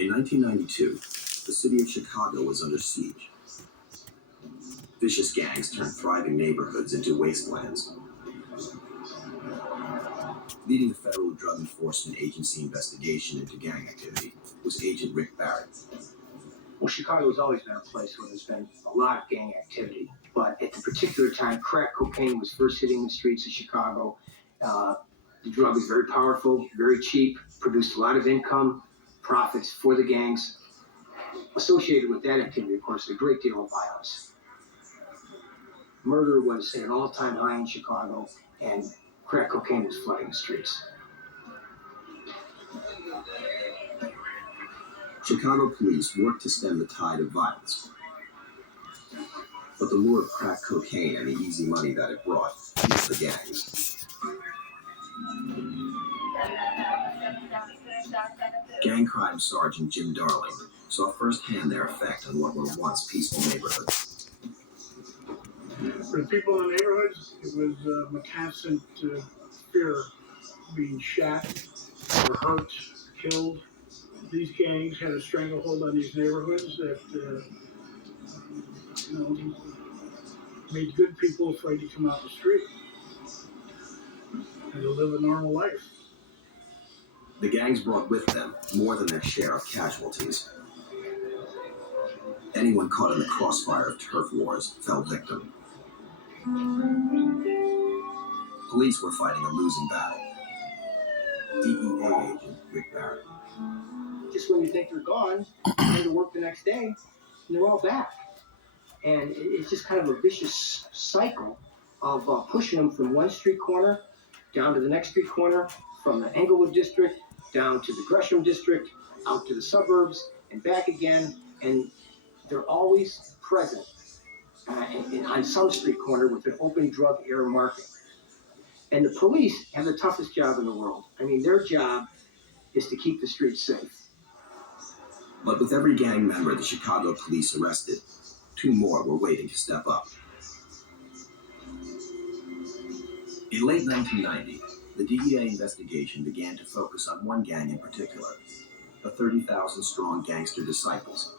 In 1992, the city of Chicago was under siege. Vicious gangs turned thriving neighborhoods into wastelands. Leading the Federal Drug Enforcement Agency investigation into gang activity was Agent Rick Barrett. Well, Chicago has always been a place where there's been a lot of gang activity. But at the particular time, crack cocaine was first hitting the streets of Chicago. The drug was very powerful, very cheap, produced a lot of income, profits for the gangs. Associated with that activity, of course, a great deal of violence. Murder was at an all-time high in Chicago, and crack cocaine was flooding the streets. Chicago police worked to stem the tide of violence. But the lure of crack cocaine and the easy money that it brought fueled the gangs. Gang crime Sergeant Jim Darling saw firsthand their effect on what were once peaceful neighborhoods. For the people in the neighborhoods, it was a constant fear of being shot or hurt, killed. These gangs had a stranglehold on these neighborhoods that made good people afraid to come out the street and to live a normal life. The gangs brought with them more than their share of casualties. Anyone caught in the crossfire of turf wars fell victim. Police were fighting a losing battle. DEA agent Rick Barrett. Just when you think they're gone, you go to work the next day, and they're all back. And it's just kind of a vicious cycle of pushing them from one street corner down to the next street corner, from the Englewood district down to the Gresham district, out to the suburbs, and back again. And they're always present on some street corner with an open drug air market. And the police have the toughest job in the world. I mean, their job is to keep the streets safe. But with every gang member the Chicago police arrested, 2 more were waiting to step up. In late 1990, the DEA investigation began to focus on one gang in particular, the 30,000-strong Gangster Disciples.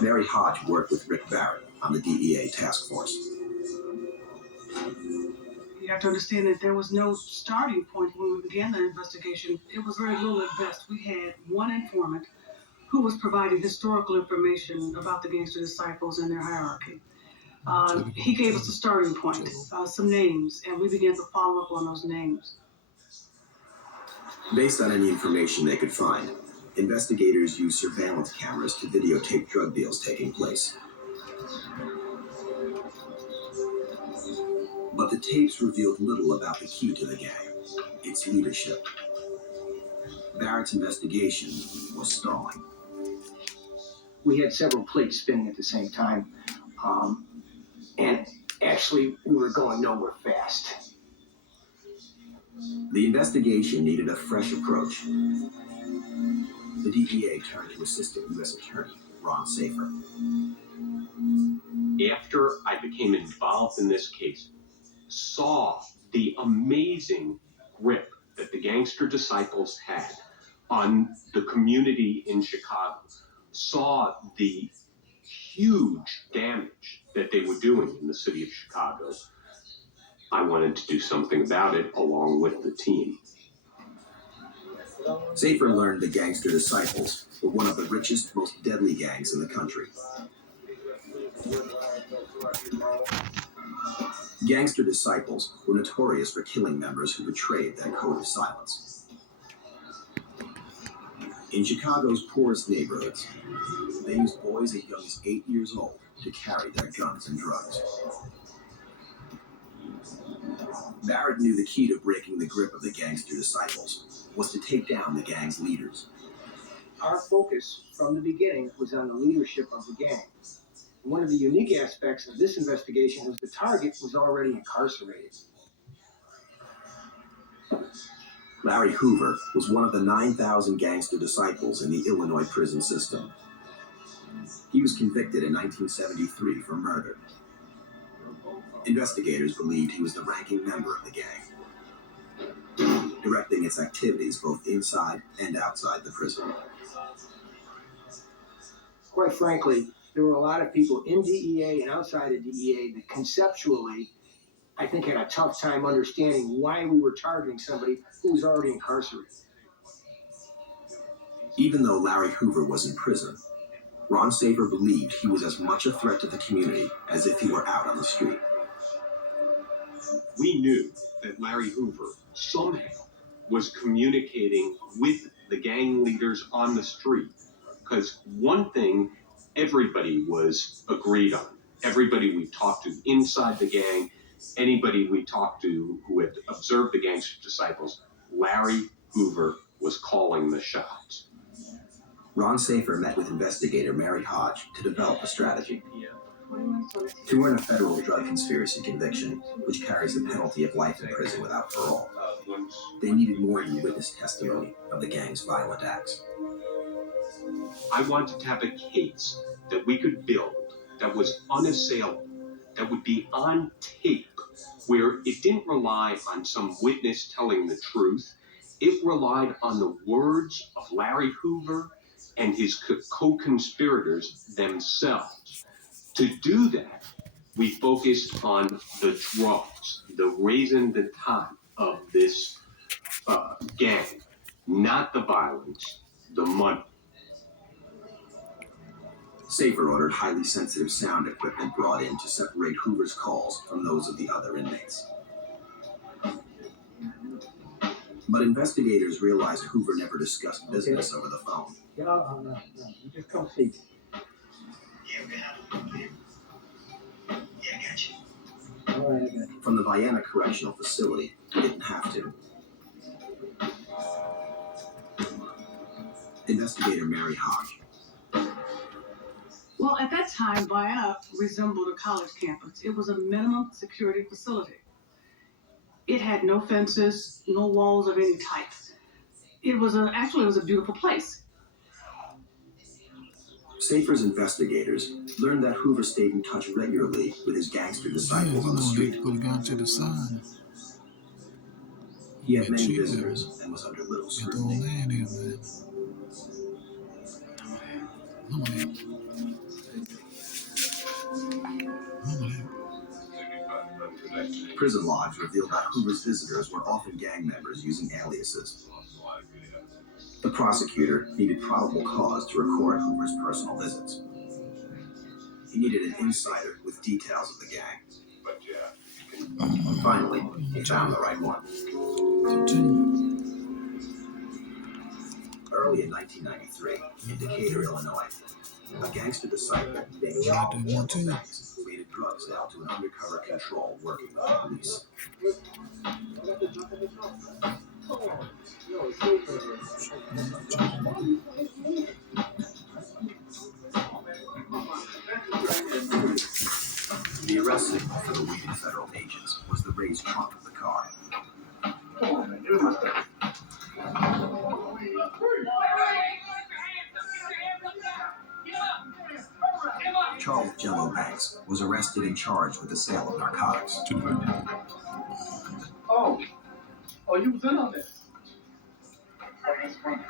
Mary Hodge worked with Rick Barrett on the DEA task force. You have to understand that there was no starting point when we began the investigation. It was very little at best. We had one informant who was providing historical information about the Gangster Disciples and their hierarchy. He gave us a starting point, some names, and we began to follow up on those names. Based on any information they could find, investigators used surveillance cameras to videotape drug deals taking place. But the tapes revealed little about the key to the gang, its leadership. Barrett's investigation was stalling. We had several plates spinning at the same time, and actually we were going nowhere fast. The investigation needed a fresh approach. The DEA turned to Assistant U.S. Attorney Ron Safer. After I became involved in this case, saw the amazing grip that the Gangster Disciples had on the community in Chicago, saw the huge damage that they were doing in the city of Chicago. I wanted to do something about it along with the team. Safer learned the Gangster Disciples were one of the richest, most deadly gangs in the country. Gangster Disciples were notorious for killing members who betrayed their code of silence. In Chicago's poorest neighborhoods, they used boys as young as 8 years old to carry their guns and drugs. Barrett knew the key to breaking the grip of the Gangster Disciples was to take down the gang's leaders. Our focus from the beginning was on the leadership of the gang. One of the unique aspects of this investigation was the target was already incarcerated. Larry Hoover was one of the 9,000 Gangster Disciples in the Illinois prison system. He was convicted in 1973 for murder. Investigators believed he was the ranking member of the gang. directing its activities both inside and outside the prison. Quite frankly, there were a lot of people in DEA and outside of DEA that conceptually, I think, had a tough time understanding why we were targeting somebody who was already incarcerated. Even though Larry Hoover was in prison, Ron Safer believed he was as much a threat to the community as if he were out on the street. We knew that Larry Hoover somehow was communicating with the gang leaders on the street, because one thing everybody was agreed on, everybody we talked to inside the gang, anybody we talked to who had observed the Gangster Disciples, Larry Hoover was calling the shots. Ron Safer met with investigator Mary Hodge to develop a strategy. To earn a federal drug conspiracy conviction, which carries the penalty of life in prison without parole, they needed more than witness testimony of the gang's violent acts. I wanted to have a case that we could build that was unassailable, that would be on tape, where it didn't rely on some witness telling the truth. It relied on the words of Larry Hoover and his co-conspirators themselves. To do that, we focused on the drugs, the raison d'etat of this gang, not the violence, the money. Safer ordered highly sensitive sound equipment brought in to separate Hoover's calls from those of the other inmates. But investigators realized Hoover never discussed business over the phone. No, you just come see me. Yeah, I got you. All right, I got you. From the Vienna Correctional Facility, he didn't have to. Investigator Mary Hodge. Well, at that time, Vienna resembled a college campus. It was a minimum security facility. It had no fences, no walls of any type. It was a beautiful place. Safer's investigators learned that Hoover stayed in touch regularly with his gangster disciples on the street. Put a gun to the side. He had many visitors and was under little Get the old scrutiny. man here, man. Mama there. Mama there. Prison logs revealed that Hoover's visitors were often gang members using aliases. The prosecutor needed probable cause to record Hoover's personal visits. He needed an insider with details of the gang. Finally, he found the right one. Early in 1993, in Decatur, Illinois, a gangster disciple named Charles Jello Banks made a drug sale to an undercover control working with the police. The arrest signal for the waiting federal agents was the raised trunk of the car. Charles Jello Banks was arrested and charged with the sale of narcotics. Oh, you was in on this. Oh, that's funny.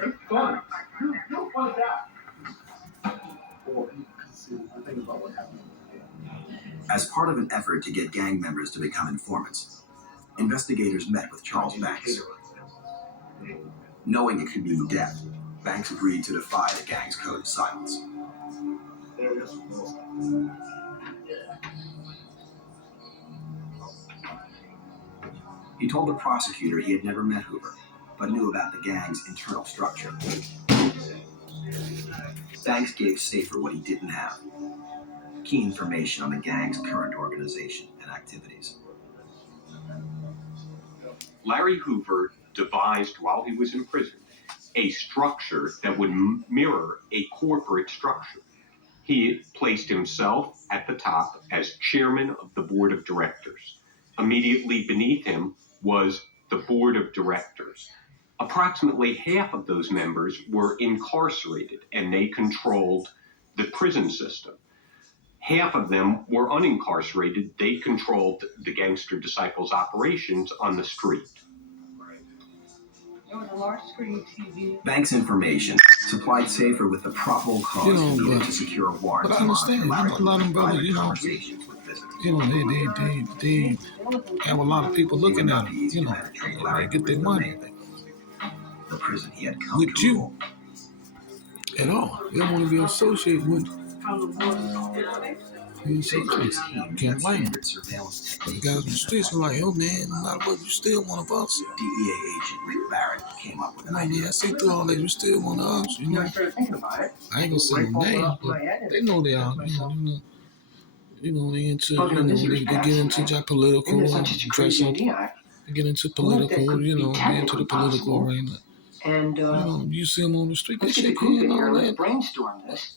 It's fun. You fun guy. Boy, I think about what happened. As part of an effort to get gang members to become informants, investigators met with Charles Banks. Knowing it could mean death, Banks agreed to defy the gang's code of silence. There it is. He told the prosecutor he had never met Hoover, but knew about the gang's internal structure. Banks gave Safer what he didn't have: key information on the gang's current organization and activities. Larry Hoover devised, while he was in prison, a structure that would mirror a corporate structure. He placed himself at the top as chairman of the board of directors. Immediately beneath him was the board of directors. Approximately half of those members were incarcerated, and they controlled the prison system. Half of them were unincarcerated. They controlled the Gangster Disciples operations on the street. There was a large screen TV. Bank's information supplied Safer with the probable cause You know, needed but- to secure warrants. but I understand, and Larry a lot of them brothers, private you know, conversations with visitors. You know, they have a lot of people looking at them. You know, they get their money The prison he had come with to you rule. at all. They don't want to be associated with From the board. you. Safer You can't blame them. surveillance The techniques. guys on the streets are like, "Oh man, a lot of us, you still one of us." DEA agent Rick Barrett came up with an Like, idea. yeah, I see through all that, you still one of us. You You know, know, I started thinking about it. I ain't gonna say Light no bulb went name, off in but my head, and they know they are. myself. You know, they into, Oh, you know, this they year's get past, into man. that political, Maybe that's not such a dress crazy up, idea. they get into Well, that political, could you be know, get into the technically political possible. arena. And You know, you see them on the street, they let's get the shake group hands in and here. all Let's that. brainstorm this.